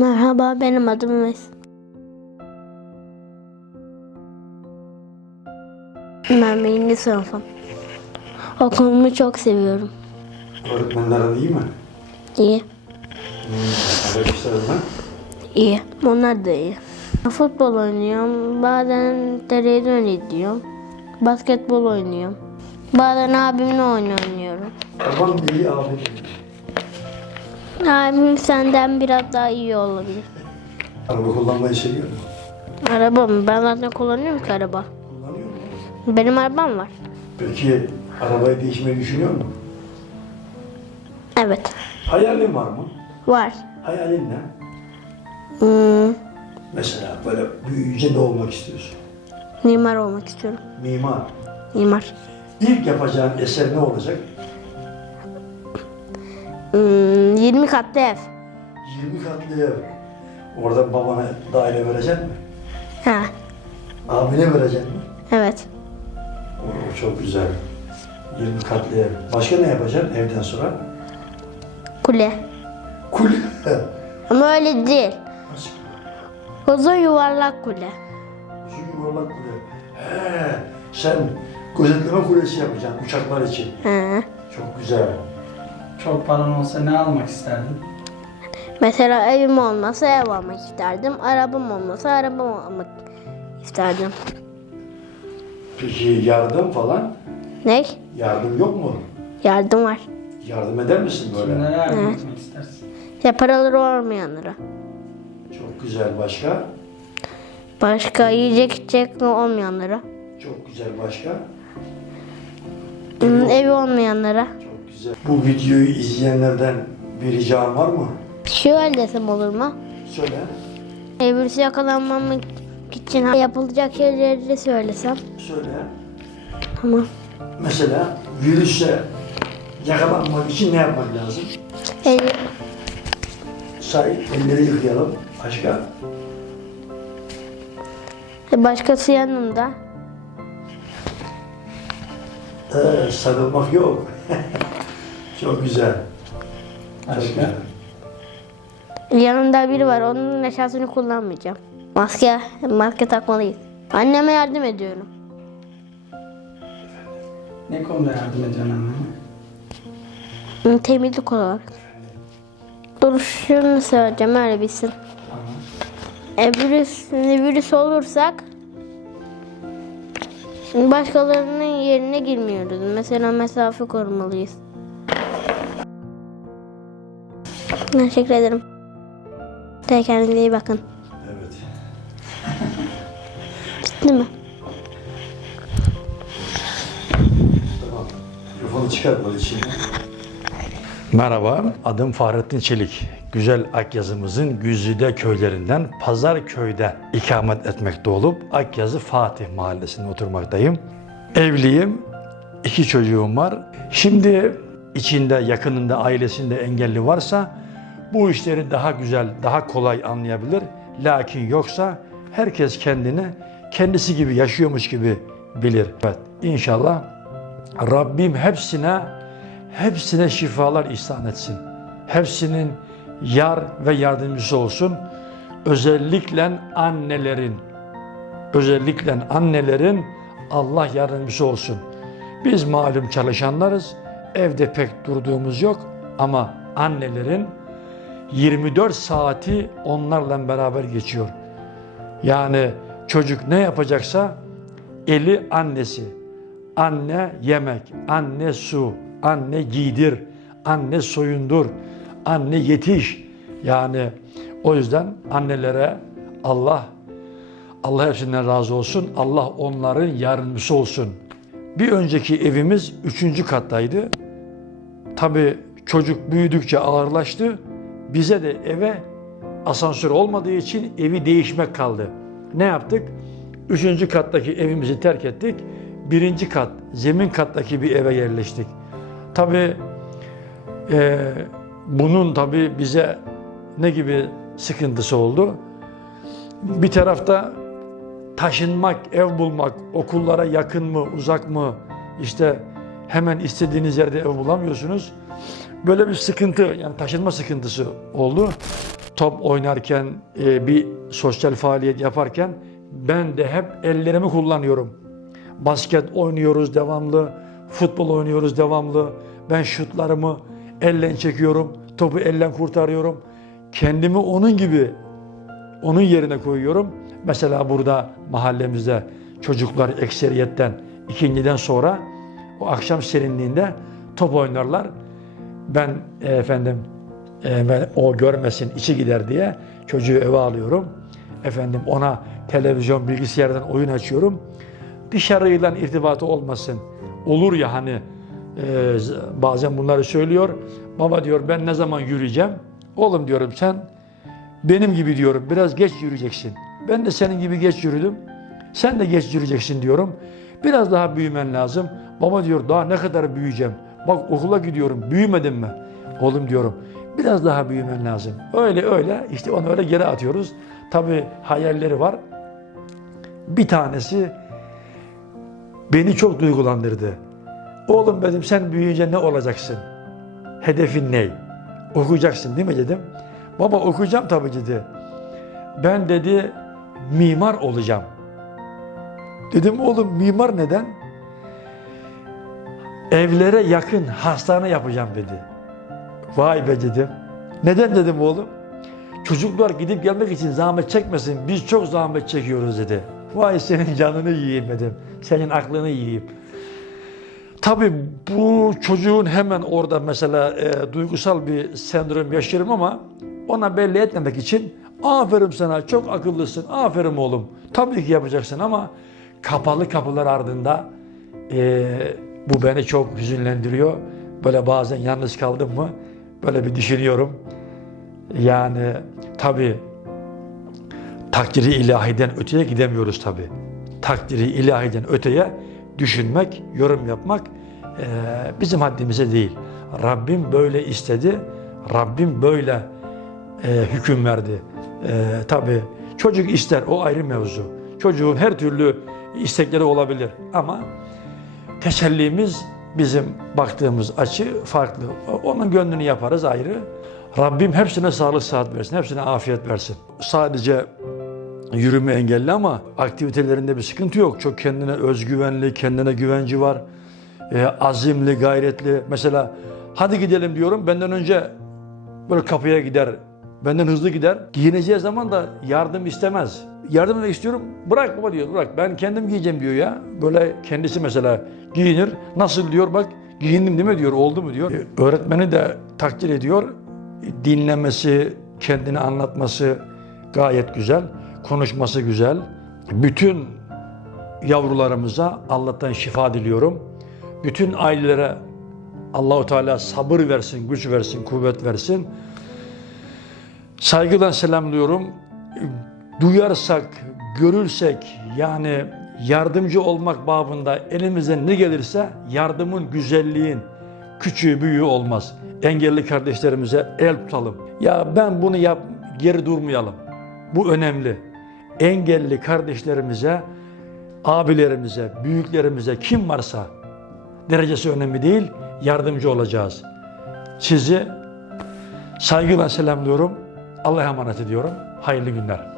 Merhaba benim adım Mes. Ben birinci sınıfım. Okulumu çok seviyorum. Öğretmenlerin iyi mi? İyi, Hmm, arkadaşlarından. iyi. Onlar da iyi. Futbol oynuyorum. Bazen televizyon izliyorum. Basketbol oynuyorum. Bazen abimle oyun oynuyorum. Babam iyi, abim. Abim senden biraz daha iyi olabilir. Araba kullanmayı seviyor mu? Araba mı? Ben zaten kullanıyorum ki araba. Kullanıyor mu? Benim arabam var. Peki arabayı değişmeyi düşünüyor mu? Evet, Hayalin var mı? var. Hayalin ne? Hmm, Mesela böyle büyüyünce ne olmak istiyorsun? mimar olmak istiyorum. Mimar. Mimar. İlk yapacağın eser ne olacak? Hmm, 20 katlı ev. 20 katlı ev. Orada babana daire verecek mi? Ha, Abine verecek mi? evet. O, o çok güzel. 20 katlı ev. Başka ne yapacaksın evden sonra? Kule. Kule. Ama öyle değil. Nasıl? Uzun yuvarlak kule. Uzun yuvarlak kule. He, sen gözetleme kulesi yapacaksın uçaklar için. Ha. Çok güzel. Çok paran olsa ne almak isterdin? Mesela evim olmasa ev almak isterdim. Arabam olmasa araba almak isterdim. Peki yardım falan? Ne? Yardım yok mu? Yardım var. Yardım eder misin böyle? Kimlere yardım etmek istersin? Ya paraları olmayanlara. Çok güzel. Başka? Başka yiyecek içecek olmayanlara. Çok güzel. Başka? Hmm, evi olmayanlara. Güzel. Bu videoyu izleyenlerden bir ricam var mı? Şöyle desem olur mu? Söyle. Virüse yakalanmamak için yapılacak şeyleri söylesem. Söyle. Tamam. Mesela virüse yakalanmak için ne yapmak lazım? E, Say, elleri yıkayalım. Başka? e, başkası yanımda. Ee, sarılmak yok. Çok güzel. Çok güzel. Yanımda biri var. Onun eşyasını kullanmayacağım. Maske, maske takmalıyız. Anneme yardım ediyorum. Ne konuda yardım ediyorsun annene? Hı, Temizlik olarak. Dur şunu söyleyeceğim öyle bilsin. Tamam. E, virüs, virüs olursak başkalarının yerine girmiyoruz. Mesela mesafe korumalıyız. Teşekkür ederim. De kendinize iyi bakın. Evet. Değil mi? Tamam. Mikrofonu çıkartmadı şimdi. Merhaba, adım Fahrettin Çelik. Güzel Akyazımızın Güzide köylerinden Pazarköy'de ikamet etmekte olup Akyazı Fatih Mahallesi'nde oturmaktayım. Evliyim, iki çocuğum var. Şimdi içinde, yakınında, ailesinde engelli varsa bu işleri daha güzel, daha kolay anlayabilir. Lakin yoksa herkes kendini kendisi gibi yaşıyormuş gibi bilir. Evet, inşallah Rabbim hepsine hepsine şifalar ihsan etsin. Hepsinin yar ve yardımcısı olsun. Özellikle annelerin özellikle annelerin Allah yardımcısı olsun. Biz malum çalışanlarız. Evde pek durduğumuz yok ama annelerin 24 saati onlarla beraber geçiyor. Yani çocuk ne yapacaksa eli annesi. Anne yemek, anne su, anne giydir, anne soyundur, anne yetiş. Yani o yüzden annelere Allah Allah hepsinden razı olsun. Allah onların yardımcısı olsun. Bir önceki evimiz üçüncü kattaydı. Tabii çocuk büyüdükçe ağırlaştı. Bize de eve asansör olmadığı için evi değişmek kaldı. Ne yaptık? Üçüncü kattaki evimizi terk ettik. Birinci kat, zemin kattaki bir eve yerleştik. Tabii e, bunun tabii bize ne gibi sıkıntısı oldu? Bir tarafta taşınmak, ev bulmak, okullara yakın mı, uzak mı, işte hemen istediğiniz yerde ev bulamıyorsunuz. Böyle bir sıkıntı, yani taşınma sıkıntısı oldu. top oynarken, e, bir sosyal faaliyet yaparken ben de hep ellerimi kullanıyorum. Basket oynuyoruz devamlı, futbol oynuyoruz devamlı. Ben şutlarımı elle çekiyorum, topu elle kurtarıyorum. Kendimi onun gibi onun yerine koyuyorum. Mesela burada mahallemizde çocuklar ekseriyetten ikindiden sonra o akşam serinliğinde top oynarlar. Ben e, efendim e, o görmesin içi gider diye çocuğu eve alıyorum. Efendim ona televizyon bilgisayardan oyun açıyorum. Dışarıyla irtibatı olmasın. Olur ya hani e, bazen bunları söylüyor. Baba diyor ben ne zaman yürüyeceğim? Oğlum diyorum sen benim gibi diyorum biraz geç yürüyeceksin. Ben de senin gibi geç yürüdüm. Sen de geç yürüyeceksin diyorum. Biraz daha büyümen lazım. Baba diyor daha ne kadar büyüyeceğim? Bak okula gidiyorum büyümedim mi? Oğlum diyorum biraz daha büyümen lazım. Öyle öyle işte onu öyle geri atıyoruz. Tabii hayalleri var. Bir tanesi beni çok duygulandırdı. Oğlum dedim sen büyüyünce ne olacaksın? Hedefin ne? Okuyacaksın değil mi dedim. Baba okuyacağım tabii dedi. Ben dedi mimar olacağım. Dedim oğlum mimar neden? Evlere yakın hastane yapacağım dedi. Vay be dedim. Neden dedim oğlum? Çocuklar gidip gelmek için zahmet çekmesin. Biz çok zahmet çekiyoruz dedi. Vay senin canını yiyeyim dedim. Senin aklını yiyeyim. Tabii bu çocuğun hemen orada mesela e, duygusal bir sendrom yaşarım ama ona belli etmemek için aferin sana çok akıllısın aferin oğlum tabii ki yapacaksın ama kapalı kapılar ardında e, bu beni çok hüzünlendiriyor. Böyle bazen yalnız kaldım mı böyle bir düşünüyorum. Yani tabii takdiri ilahiden öteye gidemiyoruz tabii. Takdiri ilahiden öteye düşünmek, yorum yapmak eee, bizim haddimize değil. Rabbim böyle istedi, Rabbim böyle eee, hüküm verdi. Eee tabii çocuk ister, o ayrı mevzu. Çocuğun her türlü istekleri olabilir ama tesellimiz bizim baktığımız açı farklı. Onun gönlünü yaparız ayrı. Rabbim hepsine sağlık sıhhat versin, hepsine afiyet versin. Sadece yürüme engelli ama aktivitelerinde bir sıkıntı yok. Çok kendine özgüvenli, kendine güvenci var. Ee, azimli, gayretli. Mesela hadi gidelim diyorum. Benden önce böyle kapıya gider. Benden hızlı gider. Giyineceği zaman da yardım istemez. Yardım etmek istiyorum. Bırak baba diyor. Bırak ben kendim giyeceğim diyor ya. Böyle kendisi mesela giyinir. Nasıl diyor bak giyindim değil mi diyor. Oldu mu diyor. Öğretmeni de takdir ediyor. Dinlemesi, kendini anlatması gayet güzel. Konuşması güzel. Bütün yavrularımıza Allah'tan şifa diliyorum. Bütün ailelere Allahu Teala sabır versin, güç versin, kuvvet versin. Saygıdan selamlıyorum. Duyarsak, görürsek yani yardımcı olmak babında elimizden ne gelirse yardımın güzelliğin küçüğü büyüğü olmaz. Engelli kardeşlerimize el tutalım. Ya ben bunu yap, geri durmayalım. Bu önemli. Engelli kardeşlerimize, abilerimize, büyüklerimize kim varsa derecesi önemli değil, yardımcı olacağız. Sizi saygıyla selamlıyorum. Allah'a emanet ediyorum. Hayırlı günler.